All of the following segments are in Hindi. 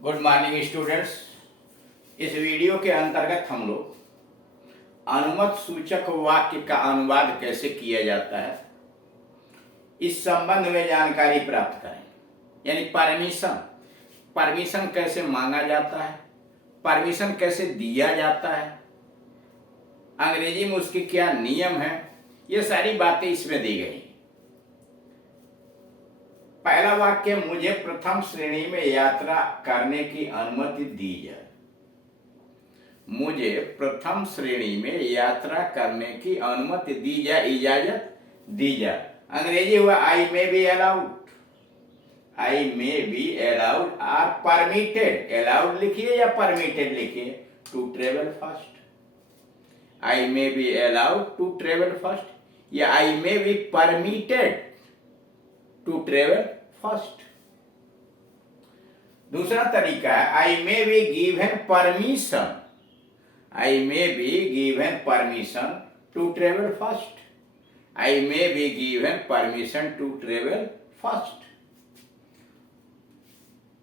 Good morning students. इस वीडियो के अंतर्गत हम लोग अनुमत सूचक वाक्य का अनुवाद कैसे किया जाता है इस संबंध में जानकारी प्राप्त करें। यानी परमिशन कैसे मांगा जाता है, परमिशन कैसे दिया जाता है, अंग्रेजी में उसके क्या नियम हैं, ये सारी बातें इसमें दी गई। पहला वाक्य, मुझे प्रथम श्रेणी में यात्रा करने की अनुमति दी जाए। मुझे प्रथम श्रेणी में यात्रा करने की अनुमति दी जाए, इजाजत दी जाए। अंग्रेजी हुआ I may be allowed. I may be allowed or permitted. Allowed लिखिए या परमिटेड लिखिए, to travel first. I may be allowed to travel first या I may be permitted to travel first. दूसरा तरीका है, I may be given permission. I may be given permission to travel first. I may be given permission to travel first.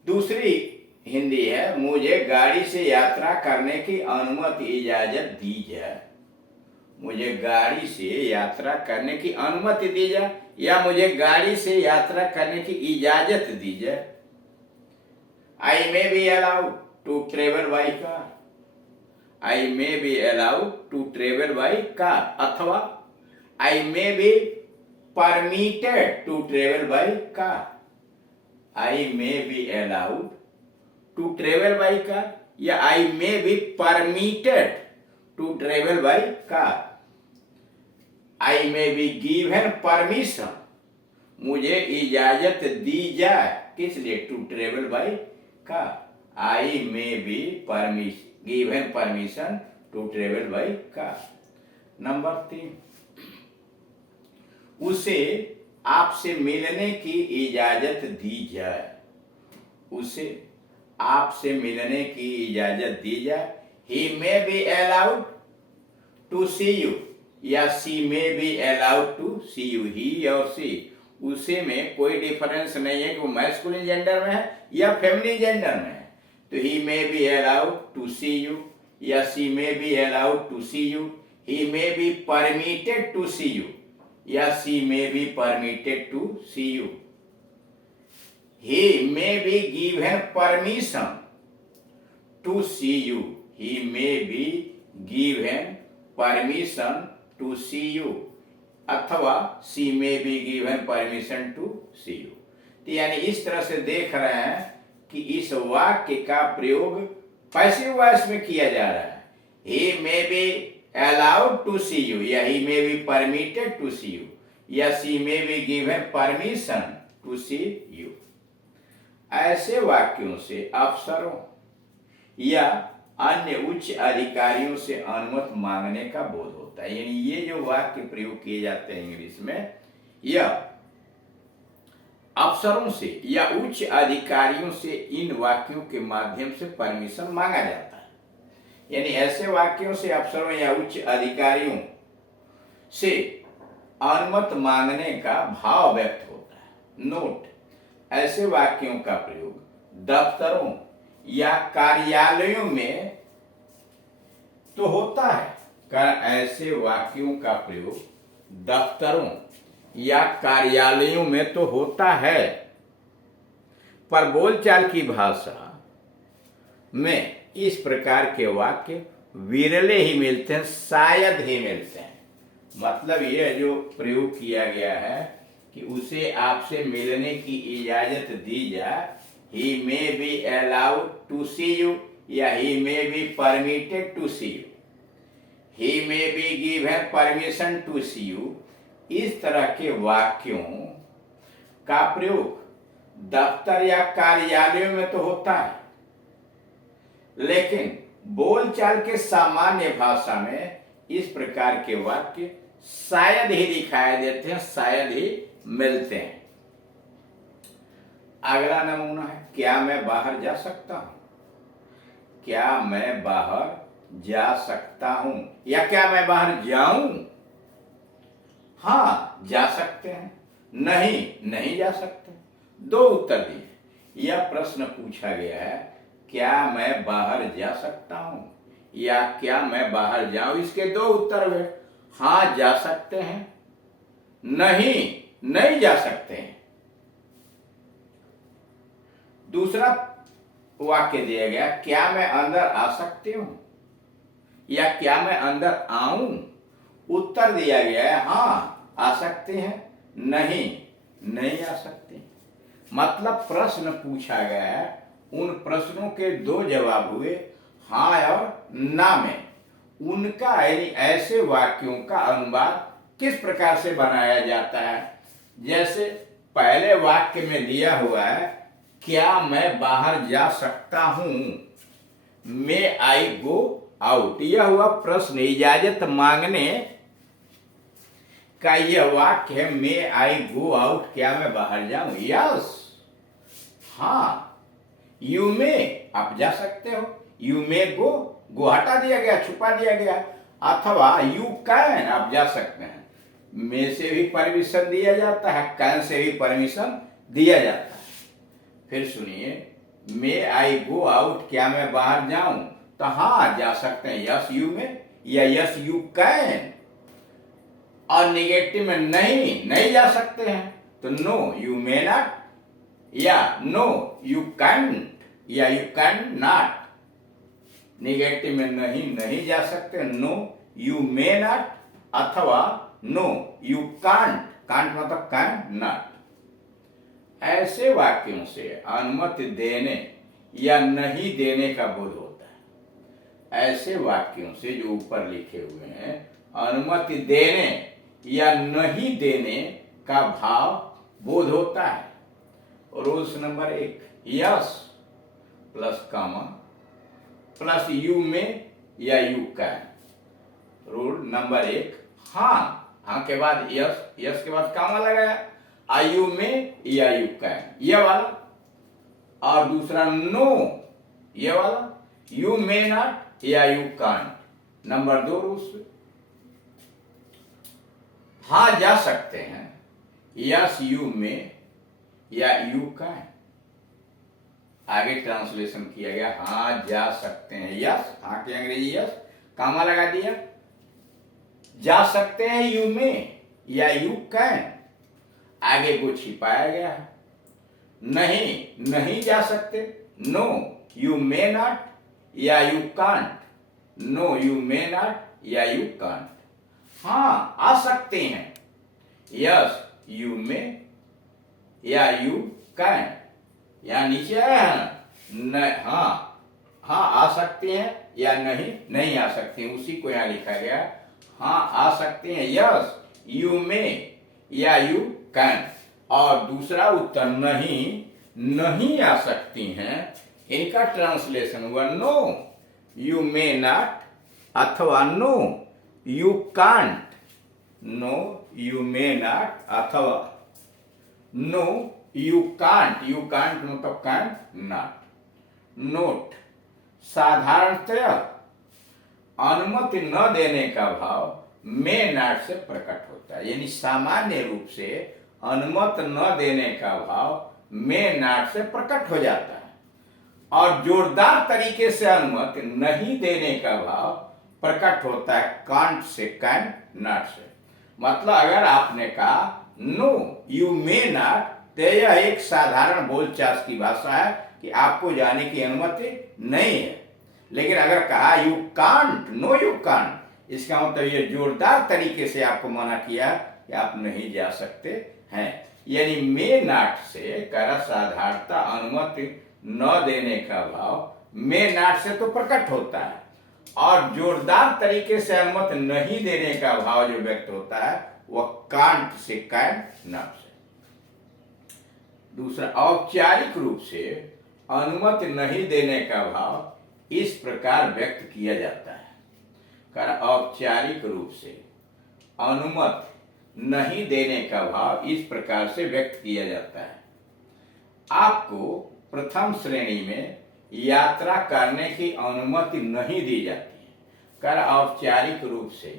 दूसरी हिंदी है, मुझे गाड़ी से यात्रा करने की अनुमति इजाजत दी जाए। मुझे गाड़ी से यात्रा करने की अनुमति दी जाए या मुझे गाड़ी से यात्रा करने की इजाजत दी जाए। I may be allowed to travel by car. I may be allowed to travel by car अथवा I may be permitted to travel by car. I may be allowed to travel by car या I may be permitted to travel by car. I may be given permission, मुझे इजाजत दी जाए, किस लिए, to travel by car. I may be given permission to travel by car. Number 3, उसे आपसे मिलने की इजाजत दी जाए। उसे आपसे मिलने की इजाजत दी जाए। He may be allowed to see you या she may be allowed to see you. He और सी, उसे में कोई डिफरेंस नहीं है कि वो मैस्कुलिन जेंडर में है या फेमिनिन जेंडर में है। तो he may be allowed to see you या she may be allowed to see you. He may be permitted to see you या she may be permitted to see you. He may be given permission to see you. He may be given permission to see you अथवा she may be given permission to see you। तो यानी इस तरह से देख रहे हैं कि इस वाक्य का प्रयोग पैसिव वॉइस में किया जा रहा है। He may be allowed to see you या he may be permitted to see you या she may be given permission to see you। ऐसे वाक्यों से अफसरों या अन्य उच्च अधिकारियों से अनुमति मांगने का बोध होता है। यानी ये जो वाक्य प्रयोग किए जाते हैं इंग्लिश में, यह अफसरों से या उच्च अधिकारियों से इन वाक्यों के माध्यम से परमिशन मांगा जाता है। यानी ऐसे वाक्यों से अफसरों या उच्च अधिकारियों से अनुमति मांगने का भाव व्यक्त होता है। नोट, ऐसे वाक्यों का प्रयोग दफ्तरों या कार्यालयों में तो होता है। ऐसे वाक्यों का प्रयोग दफ्तरों या कार्यालयों में तो होता है, पर बोलचाल की भाषा में इस प्रकार के वाक्य विरले ही मिलते हैं, शायद ही मिलते हैं। मतलब यह जो प्रयोग किया गया है कि उसे आपसे मिलने की इजाजत दी जाए। He may be allowed to see you या he may be permitted to see you. He may be given permission to see you. इस तरह के वाक्यों का प्रयोग दफ्तर या कार्यालयों में तो होता है, लेकिन बोलचाल के सामान्य भाषा में इस प्रकार के वाक्य शायद ही दिखाई देते हैं, शायद ही मिलते हैं। अगला नमूना है, क्या मैं बाहर जा सकता हूं। क्या मैं बाहर जा सकता हूं या क्या मैं बाहर जाऊं। हाँ, जा सकते हैं, नहीं, नहीं जा सकते। दो उत्तर दिए। यह प्रश्न पूछा गया है क्या मैं बाहर जा सकता हूं या क्या मैं बाहर जाऊं? इसके दो उत्तर हुए, हाँ जा सकते हैं, नहीं नहीं जा सकते हैं। दूसरा वाक्य दिया गया, क्या मैं अंदर आ सकती हूं या क्या मैं अंदर आऊं? उत्तर दिया गया है, हाँ आ सकते हैं, नहीं नहीं आ सकते। मतलब प्रश्न पूछा गया है, उन प्रश्नों के दो जवाब हुए, हाँ और ना में। उनका यानी ऐसे वाक्यों का अनुवाद किस प्रकार से बनाया जाता है? जैसे पहले वाक्य में दिया हुआ है, क्या मैं बाहर जा सकता हूं, मे आई गो आउट। यह हुआ प्रश्न, इजाजत मांगने का यह वाक्य है, मे आई गो आउट, क्या मैं बाहर जाऊं? यस, हाँ। यू में आप जा सकते हो, यू मे गो हटा दिया गया, छुपा दिया गया। अथवा यू कैन, आप जा सकते हैं, मे से भी परमिशन दिया जाता है, कैन से भी परमिशन दिया जाता है। फिर सुनिए, मे आई गो आउट, क्या मैं बाहर जाऊं? तो हाँ जा सकते हैं, यस यू में या यस यू कैन। और निगेटिव में नहीं नहीं जा सकते हैं, तो नो यू मे नॉट या नो यू कैन या यू कैन नॉट। निगेटिव में नहीं नहीं जा सकते, नो यू मे नॉट अथवा नो यू कांट। कांट मतलब कैन नॉट। ऐसे वाक्यों से अनुमति देने या नहीं देने का बोध होता है। ऐसे वाक्यों से जो ऊपर लिखे हुए हैं, अनुमति देने या नहीं देने का भाव बोध होता है। Rules number 1, yes plus comma plus you may या यू कैन। रूल नंबर 1, हाँ हाँ के बाद यस, यस के बाद कामा लगाया, आई यू में या यू कैन, ये वाला। और दूसरा नो, ये वाला, यू मे नॉट या यू कांट। नंबर 2 रूल्स, हाँ जा सकते हैं, यस यू में या यू कैन। आगे ट्रांसलेशन किया गया, हाँ जा सकते हैं, यस, हाँ की अंग्रेजी यस, कामा लगा दिया। जा सकते हैं यू में या यू कैन, आगे को छिपाया गया है। नहीं नहीं जा सकते, नो यू मे नॉट या you can't, no you may not या यू कांट। हाँ आ सकते हैं, यस यू में या यू कैन। यहां नीचे आया है, हाँ हाँ आ सकते हैं या नहीं नहीं आ सकते हैं, उसी को यहां लिखा गया, हाँ आ सकते हैं, यस यू में या यू कैन। और दूसरा उत्तर नहीं नहीं आ सकती हैं, इनका ट्रांसलेशन हुआ नो यू मे नॉट अथवा no you can't. No you may not अथवा no you can't. You can't मतलब कांट नॉट। नोट, साधारणतया अनुमति न देने का भाव मे नॉट से प्रकट होता है, यानी सामान्य रूप से अनुमति न देने का भाव मे नॉट से प्रकट हो जाता है। और जोरदार तरीके से अनुमति नहीं देने का भाव प्रकट होता है कांट से, कैन नॉट से। मतलब अगर आपने कहा नो यू मे नॉट, तो यह एक साधारण बोलचाल की भाषा है कि आपको जाने की अनुमति नहीं है। लेकिन अगर कहा you can't, no you can't, इसका मतलब ये जोरदार तरीके से आपको मना किया कि आप नहीं जा सकते हैं। यानी मे नॉट से करा साधारणता अनुमति न देने का भाव मे नॉट से तो प्रकट होता है, और जोरदार तरीके से अनुमति नहीं देने का भाव जो व्यक्त होता है वह कांट से, कैन नॉट से। दूसरा, औपचारिक रूप से अनुमति नहीं देने का भाव इस प्रकार व्यक्त किया जाता है। औपचारिक रूप से अनुमति नहीं देने का भाव इस प्रकार से व्यक्त किया जाता है। आपको प्रथम श्रेणी में यात्रा करने की अनुमति नहीं दी जाती है। औपचारिक रूप से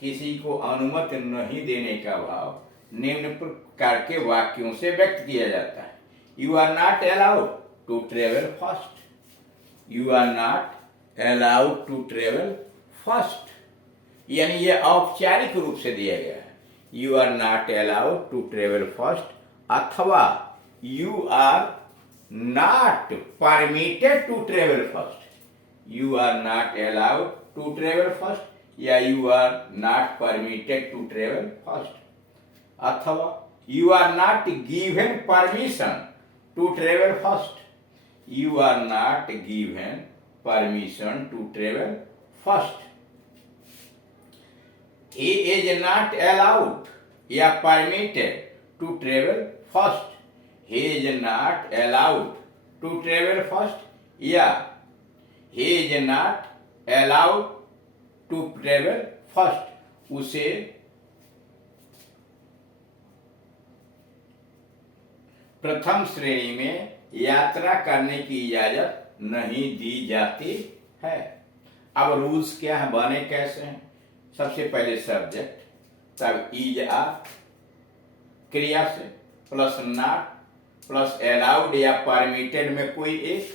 किसी को अनुमति नहीं देने का भाव निम्न प्रकार के वाक्यों से व्यक्त किया जाता है। You are not allowed to travel fast, you are not allowed to travel first, यानी ये औपचारिक रूप से दिया गया है। You are not allowed to travel first, अथवा you are not permitted to travel first. You are not allowed to travel first या you are not permitted to travel first, अथवा you are not given permission to travel first. You are not given permission to travel first. He is not allowed या permitted to travel first. He is not allowed to travel first या he is not allowed to travel first. उसे प्रथम श्रेणी में यात्रा करने की इजाजत नहीं दी जाती है। अब रूल्स क्या है, बने कैसे हैं? सबसे पहले सब्जेक्ट, तब इज आर क्रिया से, प्लस नॉट, प्लस अलाउड या परमिटेड में कोई एक,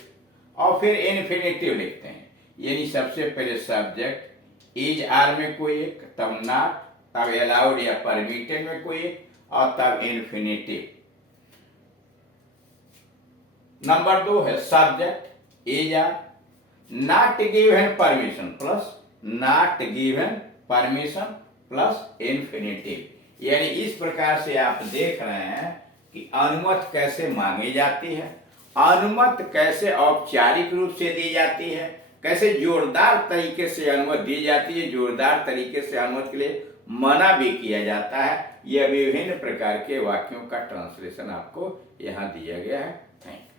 और फिर इन्फिनेटिव लिखते हैं। यानी सबसे पहले सब्जेक्ट इज आर में कोई एक, तब नॉट, तब अलाउड या परमिटेड में कोई एक, और तब इन्फिनेटिव। नंबर 2 है subject is are not given permission plus not given permission plus infinitive. यानी इस प्रकार से आप देख रहे हैं कि अनुमति कैसे मांगी जाती है, अनुमति कैसे औपचारिक रूप से दी जाती है, कैसे जोरदार तरीके से अनुमति दी जाती है, जोरदार तरीके से अनुमति के लिए मना भी किया जाता है। यह विभिन्न प्रकार के वाक्यों का ट्रांसलेशन आपको यहाँ दिया गया है। Thank you.